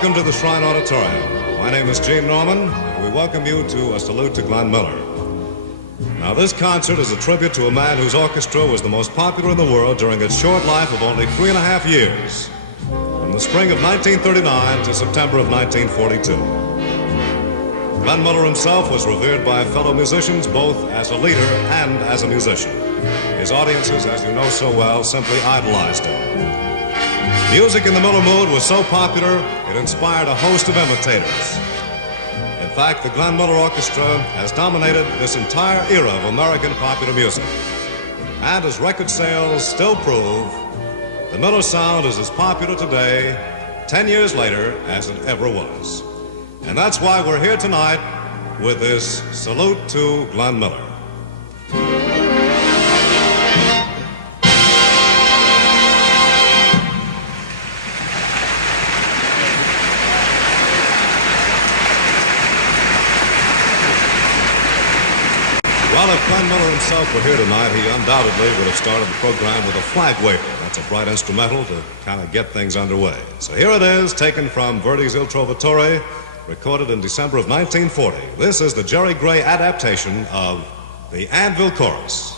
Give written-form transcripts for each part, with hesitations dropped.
Welcome to the Shrine Auditorium. My name is Gene Norman, and we welcome you to A Salute to Glenn Miller. Now, this concert is a tribute to a man whose orchestra was the most popular in the world during its short life of only 3.5 years, from the spring of 1939 to September of 1942. Glenn Miller himself was revered by fellow musicians both as a leader and as a musician. His audiences, as you know so well, simply idolized him. Music in the Miller mood was so popular, it inspired a host of imitators. In fact, the Glenn Miller Orchestra has dominated this entire era of American popular music. And as record sales still prove, the Miller sound is as popular today, 10 years later, as it ever was. And that's why we're here tonight with this salute to Glenn Miller. Well, if Glenn Miller himself were here tonight, he undoubtedly would have started the program with a flag waver. That's a bright instrumental to kind of get things underway. So here it is, taken from Verdi's Il Trovatore, recorded in December of 1940. This is the Jerry Gray adaptation of the Anvil Chorus.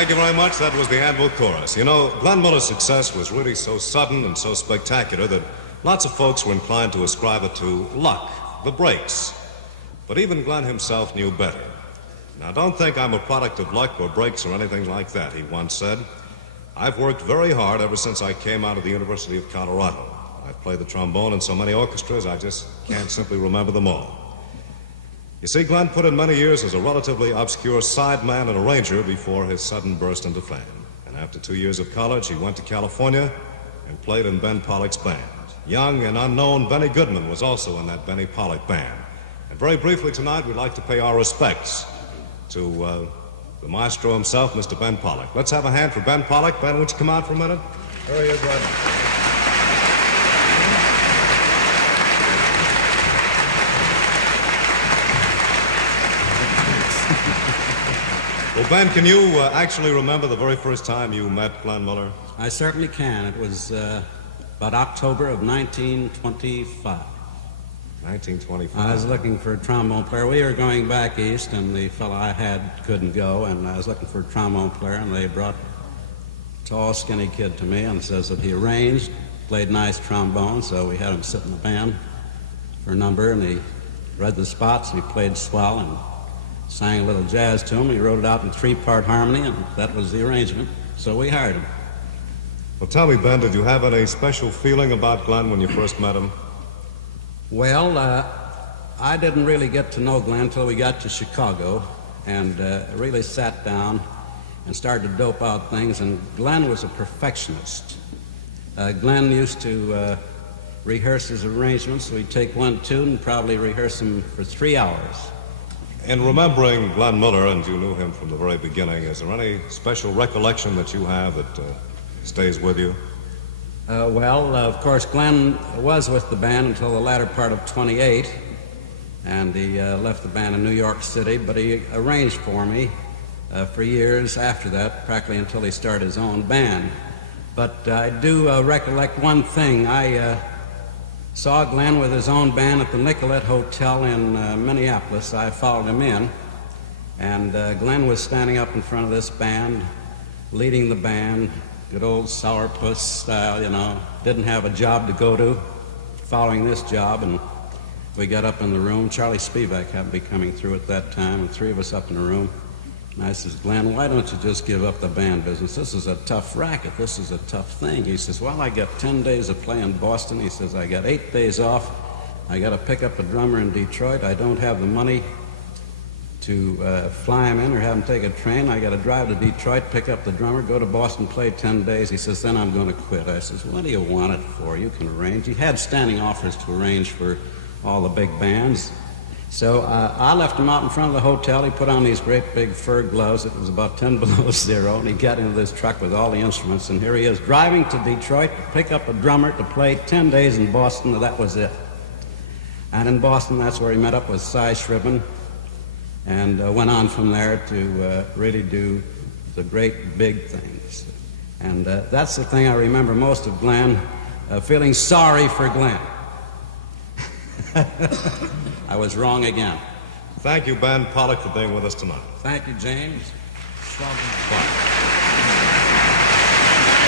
Thank you very much. That was the Anvil Chorus. You know, Glenn Miller's success was really so sudden and so spectacular that lots of folks were inclined to ascribe it to luck, the breaks. But even Glenn himself knew better. Now, don't think I'm a product of luck or breaks or anything like that, he once said. I've worked very hard ever since I came out of the University of Colorado. I've played the trombone in so many orchestras, I just can't simply remember them all. You see, Glenn put in many years as a relatively obscure sideman and arranger before his sudden burst into fame. And after 2 years of college, he went to California and played in Ben Pollack's band. Young and unknown Benny Goodman was also in that Benny Pollack band. And very briefly tonight, we'd like to pay our respects to the maestro himself, Mr. Ben Pollack. Let's have a hand for Ben Pollack. Ben, won't you come out for a minute? Very good, Glenn. Well, Ben, can you actually remember the very first time you met Glenn Miller? I certainly can. It was about October of 1925. 1925. I was looking for a trombone player. We were going back east, and the fellow I had couldn't go, and I was looking for a trombone player, and they brought a tall, skinny kid to me and says that he arranged, played nice trombone, so we had him sit in the band for a number, and he read the spots, and he played swell, and sang a little jazz to him. He wrote it out in three-part harmony, and that was the arrangement, so we hired him. Well, tell me, Ben, did you have any special feeling about Glenn when you first met him? Well, I didn't really get to know Glenn until we got to Chicago and really sat down and started to dope out things, and Glenn was a perfectionist. Glenn used to rehearse his arrangements, so he'd take one tune and probably rehearse them for 3 hours. In remembering Glenn Miller, and you knew him from the very beginning, is there any special recollection that you have that stays with you? Of course, Glenn was with the band until the latter part of 28, and he left the band in New York City, but he arranged for me for years after that, practically until he started his own band. But I do recollect one thing. I saw Glenn with his own band at the Nicollet Hotel in Minneapolis. I followed him in, and Glenn was standing up in front of this band, leading the band, good old sourpuss style, you know. Didn't have a job to go to, following this job, and we got up in the room. Charlie Spivak happened to be coming through at that time, and 3 of us up in the room. And I says, Glenn, why don't you just give up the band business? This is a tough racket. This is a tough thing. He says, well, I got 10 days of play in Boston. He says, I got 8 days off. I got to pick up a drummer in Detroit. I don't have the money to fly him in or have him take a train. I got to drive to Detroit, pick up the drummer, go to Boston, play 10 days. He says, then I'm going to quit. I says, what do you want it for? You can arrange. He had standing offers to arrange for all the big bands. So I left him out in front of the hotel. He put on these great big fur gloves. It was about 10 below zero, and he got into this truck with all the instruments, and here he is driving to Detroit to pick up a drummer to play 10 days in Boston, and that was it. And in Boston, that's where he met up with Cy Shribben, and went on from there to really do the great big things. And that's the thing I remember most of Glenn, feeling sorry for Glenn. I was wrong again. Thank you, Ben Pollack, for being with us tonight. Thank you, James.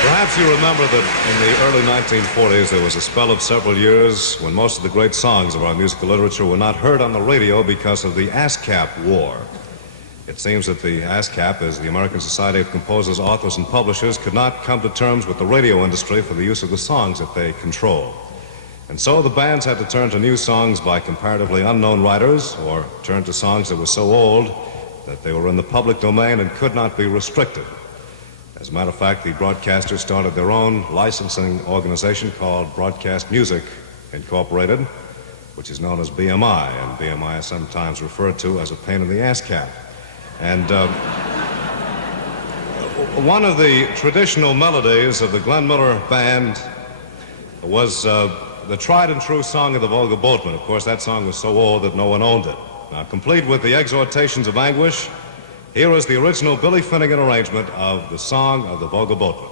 Perhaps you remember that in the early 1940s there was a spell of several years when most of the great songs of our musical literature were not heard on the radio because of the ASCAP war. It seems that the ASCAP, as the American Society of Composers, Authors, and Publishers, could not come to terms with the radio industry for the use of the songs that they control. And so the bands had to turn to new songs by comparatively unknown writers, or turn to songs that were so old that they were in the public domain and could not be restricted. As a matter of fact, the broadcasters started their own licensing organization called Broadcast Music Incorporated, which is known as BMI, and BMI is sometimes referred to as a pain in the ass cap. And one of the traditional melodies of the Glenn Miller Band was the tried and true song of the Volga Boatmen. Of course, that song was so old that no one owned it. Now, complete with the exhortations of anguish, here is the original Billy Finnegan arrangement of the song of the Volga Boatmen.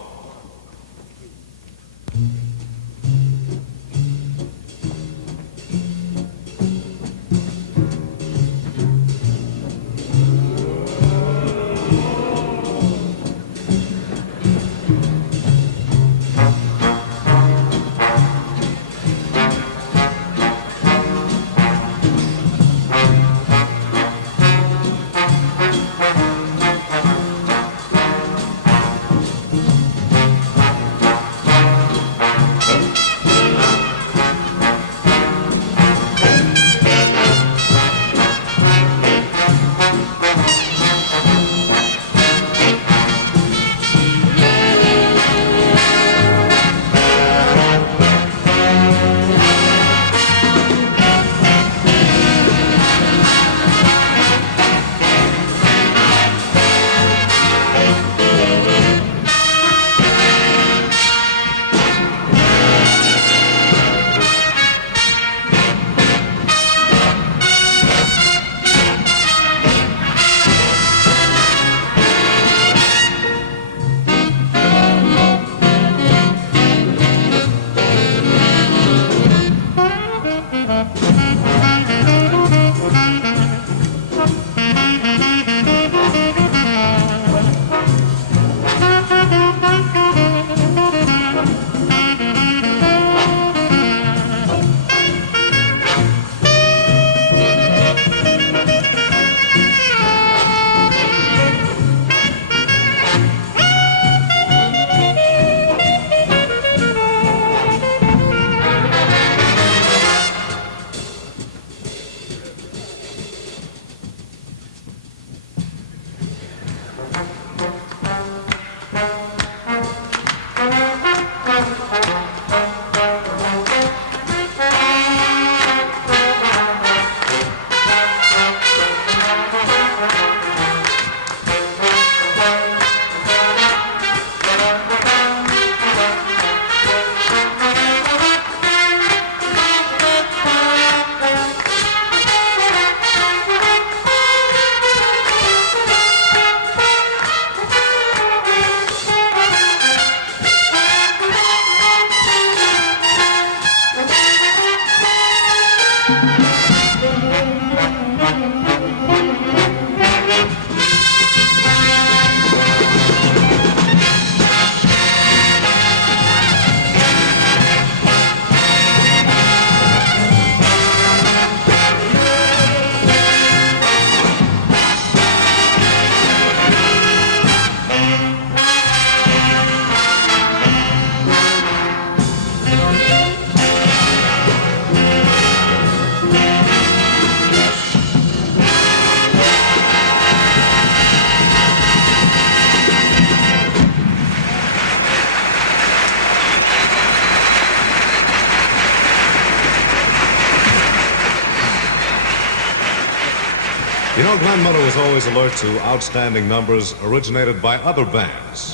You know, Glenn Miller was always alert to outstanding numbers originated by other bands.